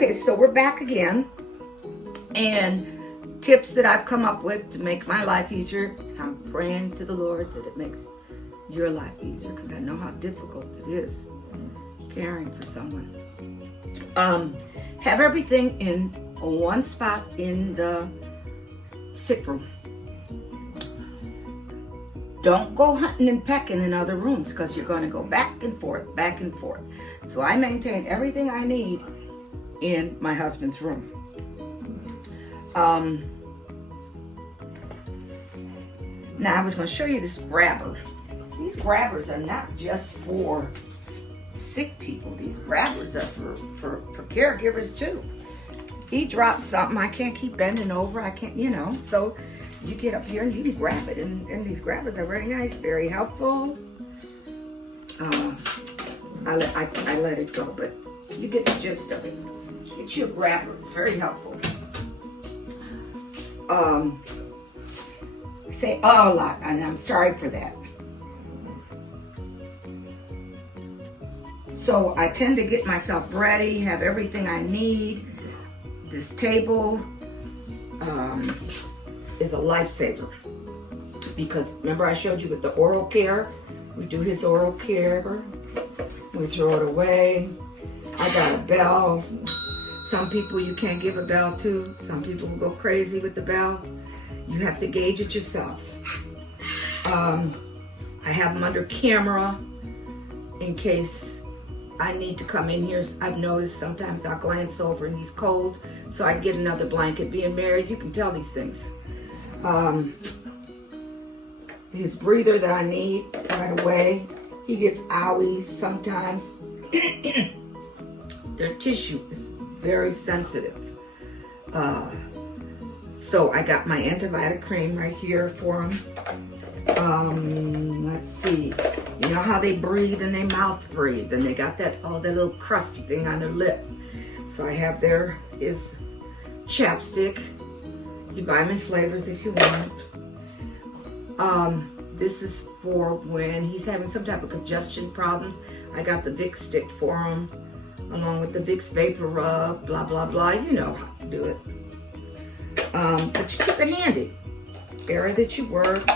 Okay, so we're back again, and tips that I've come up with to make my life easier. I'm praying to the Lord that it makes your life easier, because I know how difficult it is caring for someone. Have everything in one spot in the sick room. Don't go hunting and pecking in other rooms, because you're going to go back and forth, back and forth. So I maintain everything I need in my husband's room. Now I was going to show you this grabber. These grabbers are not just for sick people. These grabbers are for caregivers too. He drops something, I can't keep bending over, I can't, so you get up here and you can grab it, and these grabbers are very nice, very helpful. I let it go, but you get the gist of it. Get you a grabber, it's very helpful. I say a lot, and I'm sorry for that. So I tend to get myself ready, have everything I need. This table is a lifesaver, because remember I showed you with the oral care, we do his oral care, we throw it away. I got a bell. Some people you can't give a bell to. Some people will go crazy with the bell. You have to gauge it yourself. I have them under camera in case I need to come in here. I've noticed sometimes I'll glance over and he's cold, so I get another blanket. Being married, you can tell these things. His breather that I need right away. He gets owies sometimes. Their tissue is very sensitive. So I got my antibiotic cream right here for him. Let's see. You know how they breathe and they mouth breathe, and they got that little crusty thing on their lip. So I have his chapstick. You buy them in flavors if you want. This is for when he's having some type of congestion problems. I got the Vicks stick for him, along with the Vicks Vapor Rub, blah, blah, blah. You know how to do it. But you keep it handy. Area that you work,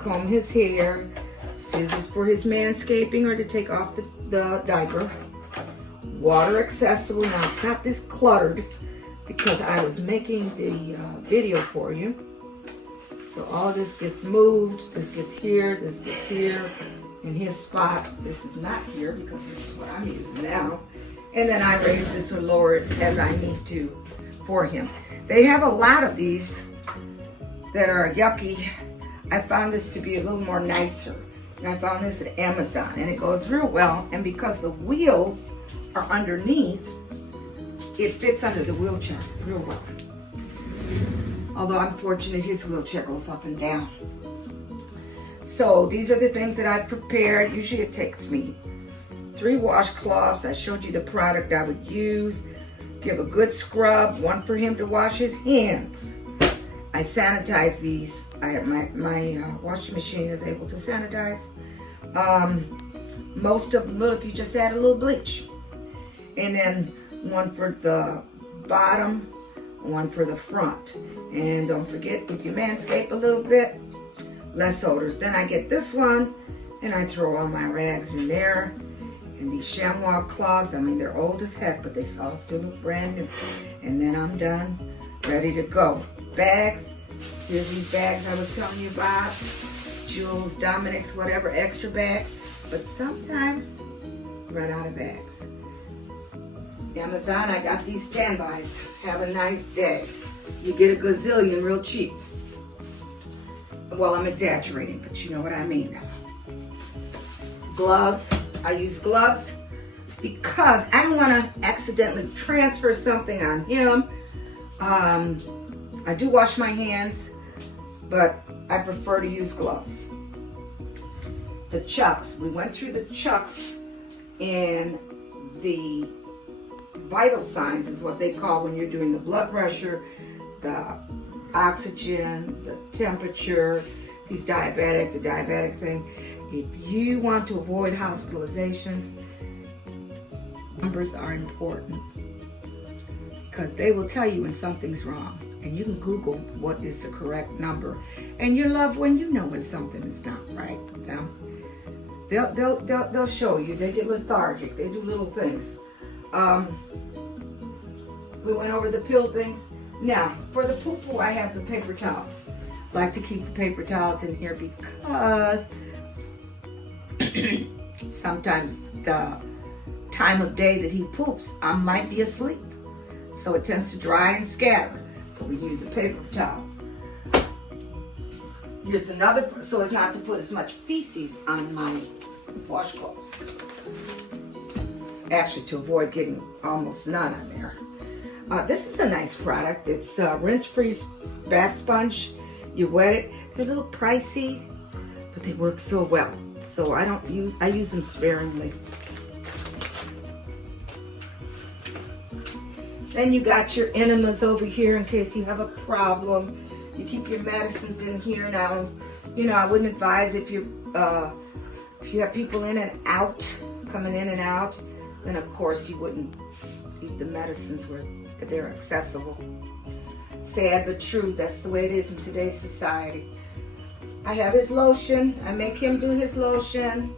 comb his hair, scissors for his manscaping or to take off the diaper. Water accessible. Now, it's not this cluttered because I was making the video for you. So all this gets moved. This gets here, this gets here, in his spot. This is not here because this is what I'm using now. And then I raise this or lower it as I need to for him. They have a lot of these that are yucky. I found this to be a little more nicer. And I found this at Amazon, and it goes real well. And because the wheels are underneath, it fits under the wheelchair real well. Although I'm fortunate his wheelchair goes up and down. So these are the things that I've prepared. Usually it takes me 3 washcloths. I showed you the product I would use. Give a good scrub, one for him to wash his hands. I sanitize these. I have my washing machine is able to sanitize. Most of them will if you just add a little bleach. And then one for the bottom, one for the front. And don't forget, if you manscape a little bit, less odors. Then I get this one, and I throw all my rags in there. And these chamois cloths, I mean, they're old as heck, but they all still look brand new. And then I'm done, ready to go. Bags, here's these bags I was telling you about. Jules, Dominic's, whatever, extra bag. But sometimes, run out of bags. Amazon, I got these standbys. Have a nice day. You get a gazillion real cheap. Well, I'm exaggerating, but you know what I mean. Gloves. I use gloves because I don't want to accidentally transfer something on him. I do wash my hands, but I prefer to use gloves. The chucks. We went through the chucks, and the vital signs is what they call when you're doing the blood pressure, the oxygen, the temperature. If he's diabetic, the diabetic thing. If you want to avoid hospitalizations, numbers are important. because they will tell you when something's wrong. And you can Google what is the correct number. And your loved one, you know when something is not right with them. They'll show you. They get lethargic. They do little things. We went over the pill things. Now, for the poo-poo, I have the paper towels. Like to keep the paper towels in here because sometimes the time of day that he poops, I might be asleep. So it tends to dry and scatter. So we use the paper towels. Here's another, so as not to put as much feces on my washcloths. Actually, to avoid getting almost none on there. This is a nice product. It's a rinse-free bath sponge. You wet it. They're a little pricey, but they work so well. So I use them sparingly. Then you got your enemas over here in case you have a problem. You keep your medicines in here. Now, you know, I wouldn't advise if you have people in and out, coming in and out, then of course you wouldn't keep the medicines where they're accessible. Sad but true, that's the way it is in today's society. I have his lotion. I make him do his lotion.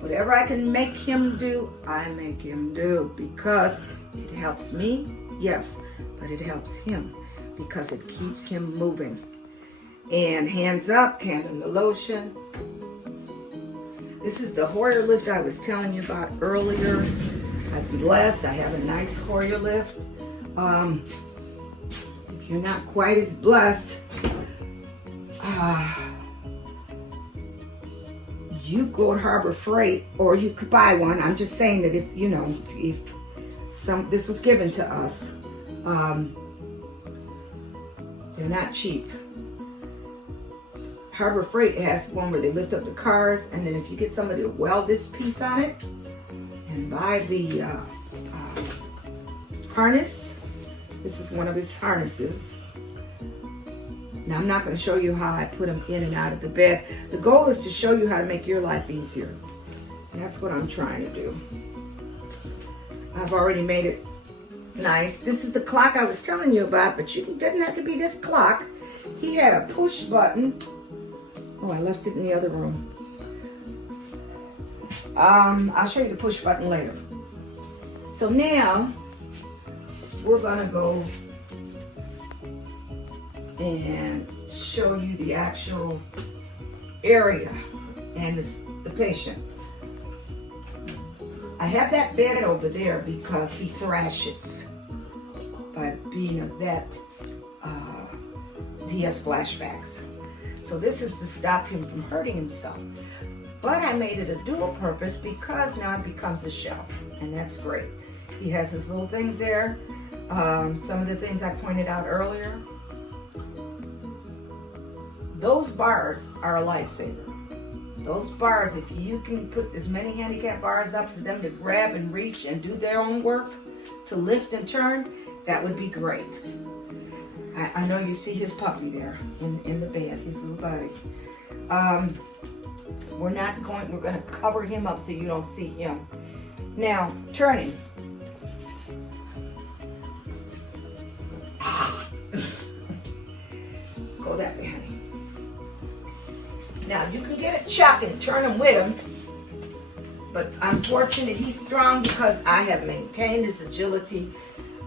Whatever I can make him do, I make him do because it helps me, yes, but it helps him because it keeps him moving. And hands up, Canada the lotion. This is the Hoyer lift I was telling you about earlier. I'm blessed. I have a nice Hoyer lift. If you're not quite as blessed, you go to Harbor Freight, or you could buy one. I'm just saying that if you know, if this was given to us, they're not cheap. Harbor Freight has one where they lift up the cars, and then if you get somebody to weld this piece on it and buy the harness, this is one of his harnesses. Now I'm not going to show you how I put them in and out of the bed. The goal is to show you how to make your life easier. And that's what I'm trying to do. I've already made it nice. This is the clock I was telling you about, but it didn't have to be this clock. He had a push button. Oh, I left it in the other room. I'll show you the push button later. So now we're gonna go and show you the actual area and the patient. I have that bed over there because he thrashes. By being a vet, he has flashbacks. So this is to stop him from hurting himself. But I made it a dual purpose because now it becomes a shelf, and that's great. He has his little things there. Some of the things I pointed out earlier. Those bars are a lifesaver. Those bars, if you can put as many handicap bars up for them to grab and reach and do their own work, to lift and turn, that would be great. I know you see his puppy there in the bed, his little buddy. We're going to cover him up so you don't see him. Now, turning. Go that way, honey. Now, you can get a chuck and turn him with him, but I'm fortunate he's strong because I have maintained his agility.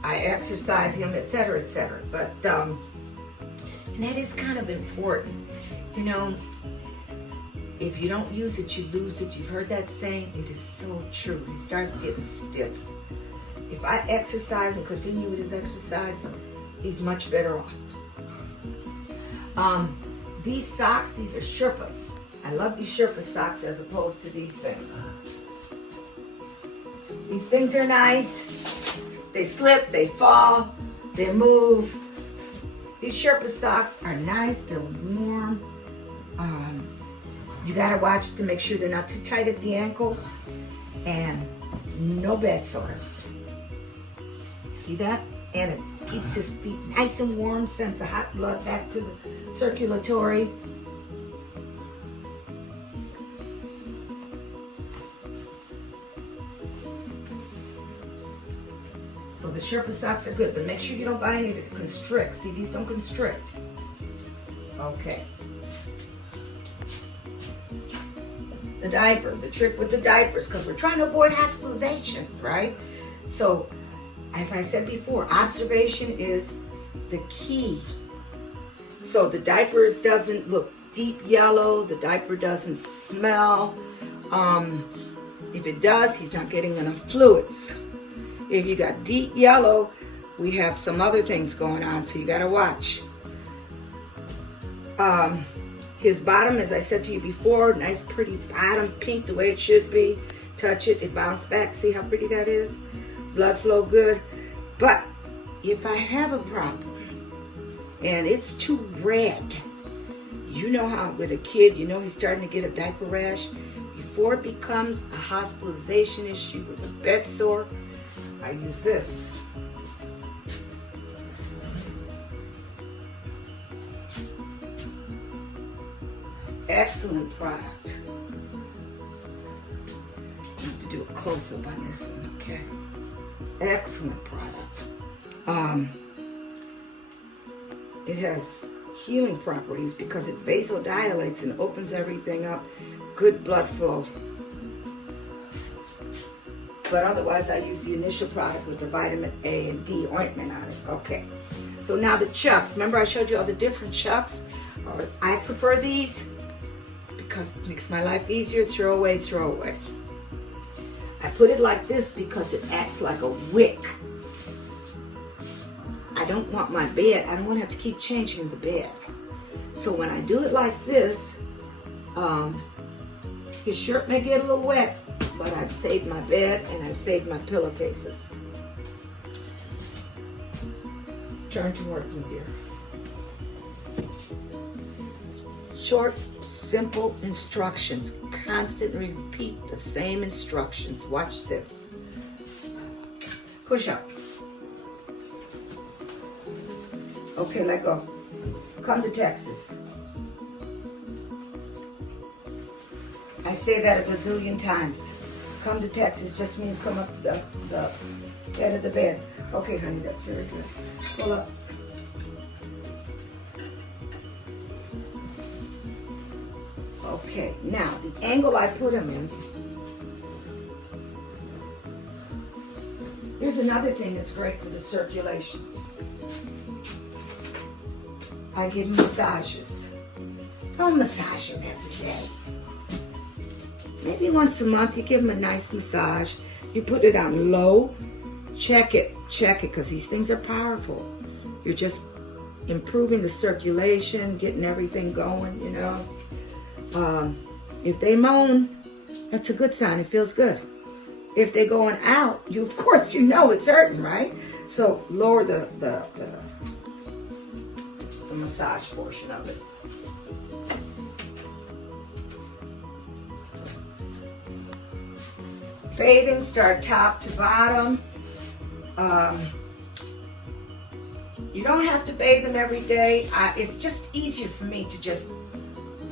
I exercise him, etc., etc. But, and that is kind of important. You know, if you don't use it, you lose it. You've heard that saying. It is so true. He starts getting stiff. If I exercise and continue with his exercise, he's much better off. These socks, these are Sherpas. I love these Sherpa socks as opposed to these things. These things are nice. They slip, they fall, they move. These Sherpa socks are nice, they're warm. You gotta watch to make sure they're not too tight at the ankles, and no bed sores. See that? And it keeps his feet nice and warm, sends the hot blood back to the circulatory. So the Sherpa socks are good, but make sure you don't buy any that constrict. See, these don't constrict. Okay. The diaper, the trick with the diapers, because we're trying to avoid hospitalizations, right? So, as I said before, observation is the key. So the diapers doesn't look deep yellow, the diaper doesn't smell. If it does, he's not getting enough fluids. If you got deep yellow, we have some other things going on, so you gotta watch. His bottom, as I said to you before, nice pretty bottom, pink the way it should be. Touch it, it bounced back. See how pretty that is? Blood flow good. But if I have a problem and it's too red, you know how with a kid, you know he's starting to get a diaper rash. Before it becomes a hospitalization issue with a bed sore, I use this. Excellent product. I have to do a close-up on this one, okay? Excellent product. It has healing properties because it vasodilates and opens everything up. Good blood flow. But otherwise, I use the initial product with the vitamin A and D ointment on it. Okay. So now the chucks. Remember I showed you all the different chucks? I prefer these because it makes my life easier. Throw away, throw away. I put it like this because it acts like a wick. I don't want my bed, I don't want to have to keep changing the bed. So when I do it like this, his shirt may get a little wet, but I've saved my bed and I've saved my pillowcases. Turn towards me, dear. Short, simple instructions. Constantly repeat the same instructions. Watch this. Push up. Okay, let go. Come to Texas. I say that a bazillion times. Come to Texas just means come up to the head of the bed. Okay, honey, that's very good. Pull up. Okay, now the angle I put him in. Here's another thing that's great for the circulation. I give him massages. Don't massage him every day. Maybe once a month you give him a nice massage. You put it on low. Check it, because these things are powerful. You're just improving the circulation, getting everything going, you know. If they moan, that's a good sign. It feels good. If they're going out, of course you know it's hurting, right? So lower the massage portion of it. Bathing, start top to bottom. You don't have to bathe them every day. It's just easier for me to just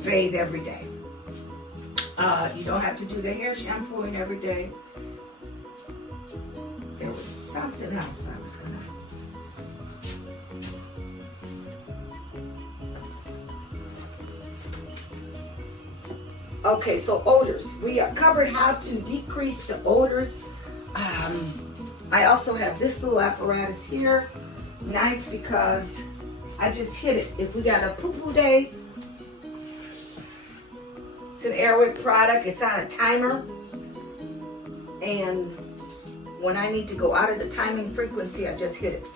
bathe every day. You don't have to do the hair shampooing every day. There was something else I was gonna. Okay, so odors. We covered how to decrease the odors. I also have this little apparatus here. Nice because I just hit it. If we got a poo-poo day, it's an Airwick product. It's on a timer. And when I need to go out of the timing frequency, I just hit it.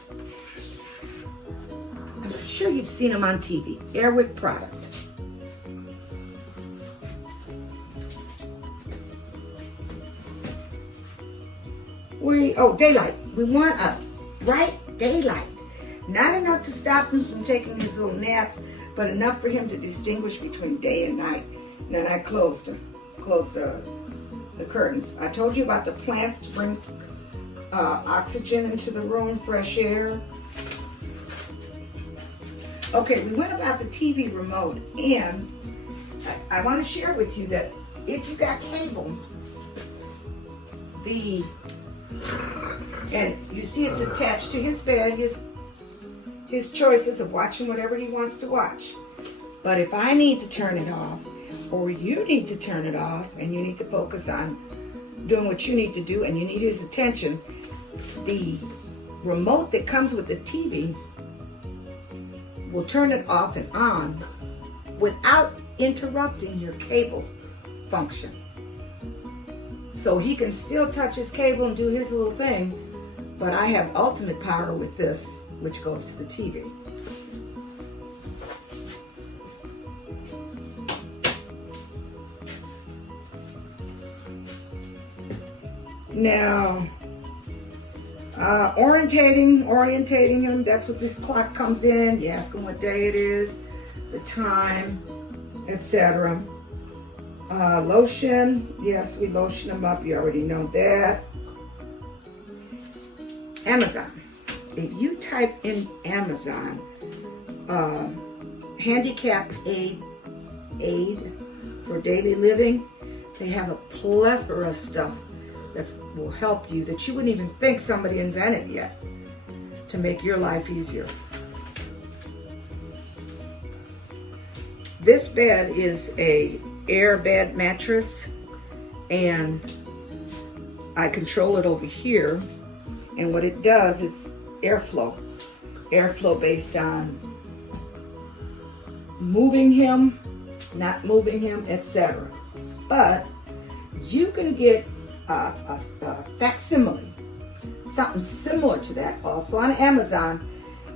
I'm sure you've seen them on TV. Airwick product. Daylight. We want a bright daylight. Not enough to stop him from taking his little naps, but enough for him to distinguish between day and night. And then I closed the curtains. I told you about the plants to bring oxygen into the room, fresh air. Okay, we went about the TV remote, and I want to share with you that if you got cable, And you see it's attached to his bed, his choices of watching whatever he wants to watch. But if I need to turn it off, or you need to turn it off, and you need to focus on doing what you need to do, and you need his attention, the remote that comes with the TV will turn it off and on without interrupting your cable function. So he can still touch his cable and do his little thing, but I have ultimate power with this, which goes to the TV. Now, orientating him, that's what this clock comes in. You ask him what day it is, the time, etc. Lotion, yes, we lotion him up. You already know that. Amazon. If you type in Amazon, handicap aid for daily living, they have a plethora of stuff that will help you that you wouldn't even think somebody invented yet to make your life easier. This bed is a air bed mattress, and I control it over here, and what it does is airflow based on moving him, not moving him, etc. But you can get a facsimile, something similar to that also on Amazon.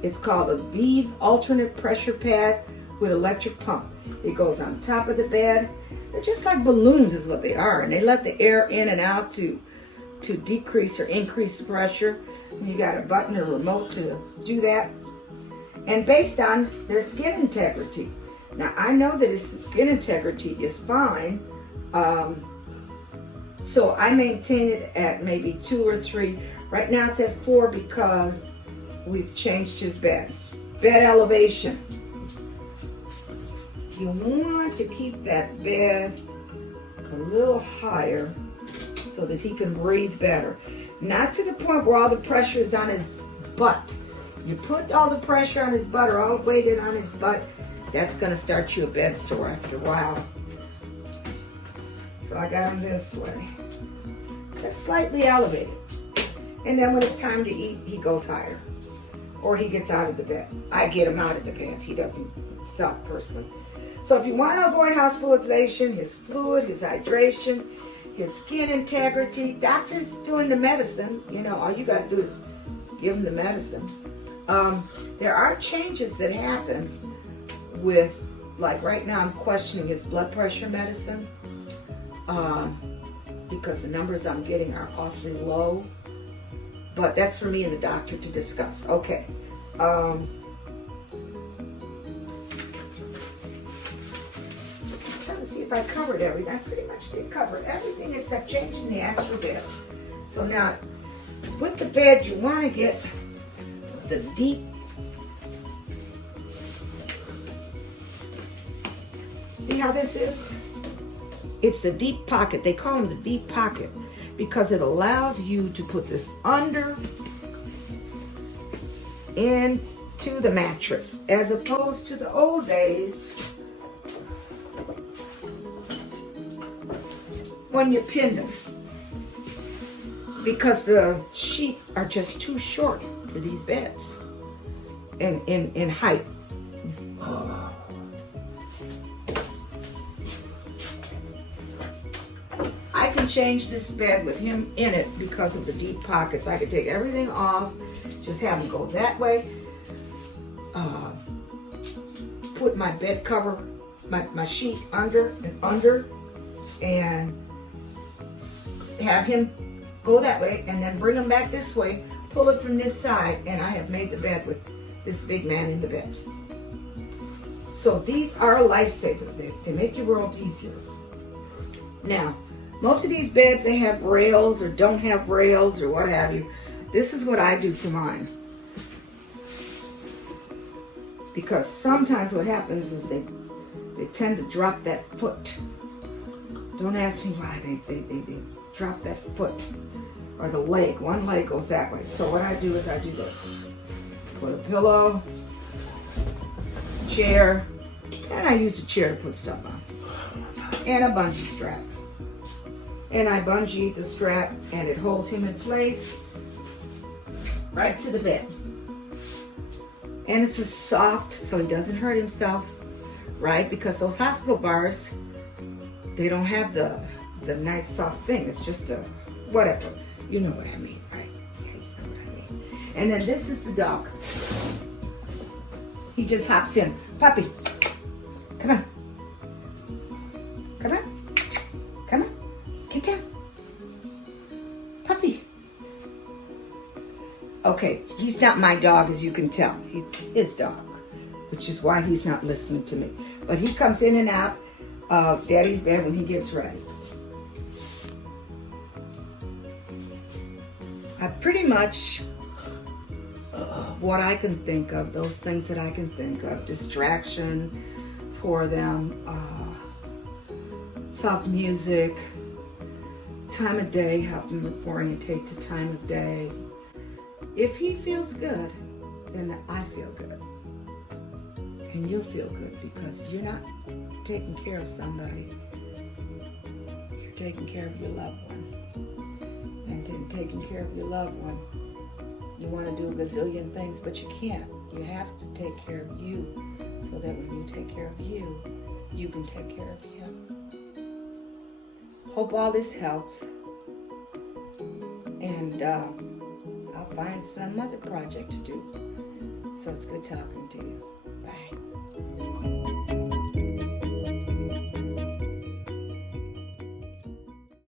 It's called a Vive alternate pressure pad with electric pump. It goes on top of the bed. They're just like balloons is what they are, and they let the air in and out to decrease or increase the pressure. And you got a button or remote to do that. And based on their skin integrity. Now I know that his skin integrity is fine, so I maintain it at maybe 2 or 3. Right now it's at 4 because we've changed his bed. Bed elevation. You want to keep that bed a little higher so that he can breathe better. Not to the point where all the pressure is on his butt. You put all the pressure on his butt or all the weight in on his butt, that's going to start you a bed sore after a while. So I got him this way. Just slightly elevated. And then when it's time to eat, he goes higher. Or he gets out of the bed. I get him out of the bed. He doesn't self personally. So if you want to avoid hospitalization, his fluid, his hydration, his skin integrity, doctor's doing the medicine. You know, all you got to do is give him the medicine. There are changes that happen with, like right now I'm questioning his blood pressure medicine because the numbers I'm getting are awfully low. But that's for me and the doctor to discuss. Okay. Trying to see if I covered everything. I pretty much did cover everything except changing the actual bed. So now, with the bed, you want to get the deep. See how this is? It's the deep pocket. They call them the deep pocket because it allows you to put this under into the mattress, as opposed to the old days when you pinned them, because the sheets are just too short for these beds in height. I can change this bed with him in it because of the deep pockets. I could take everything off, just have him go that way, put my bed cover, my sheet under, and have him go that way, and then bring him back this way, pull it from this side, and I have made the bed with this big man in the bed. So these are a lifesaver. They make your world easier. Now, most of these beds, they have rails or don't have rails or what have you. This is what I do for mine. Because sometimes what happens is they tend to drop that foot. Don't ask me why they drop that foot. or the leg. One leg goes that way. So what I do is I do this. Put a pillow, chair, and I use the chair to put stuff on. And a bungee strap. And I bungee the strap and it holds him in place right to the bed. And it's a soft, so he doesn't hurt himself, right? Because those hospital bars, they don't have the nice soft thing. It's just a whatever. You know what I mean, right? Yeah, you know what I mean. And then this is the dog. He just hops in. Puppy, come on. Come on. Come on. Get down. Puppy. Okay, he's not my dog, as you can tell. He's his dog, which is why he's not listening to me. But he comes in and out of Daddy's bed when he gets ready. I pretty much, what I can think of, those things that I can think of, distraction for them, soft music, time of day, help him orientate to time of day. If he feels good, then I feel good. And you'll feel good because you're not taking care of somebody. You're taking care of your loved one. And in taking care of your loved one, you want to do a gazillion things, but you can't. You have to take care of you so that when you take care of you, you can take care of him. Hope all this helps. And I'll find some other project to do. So it's good talking to you.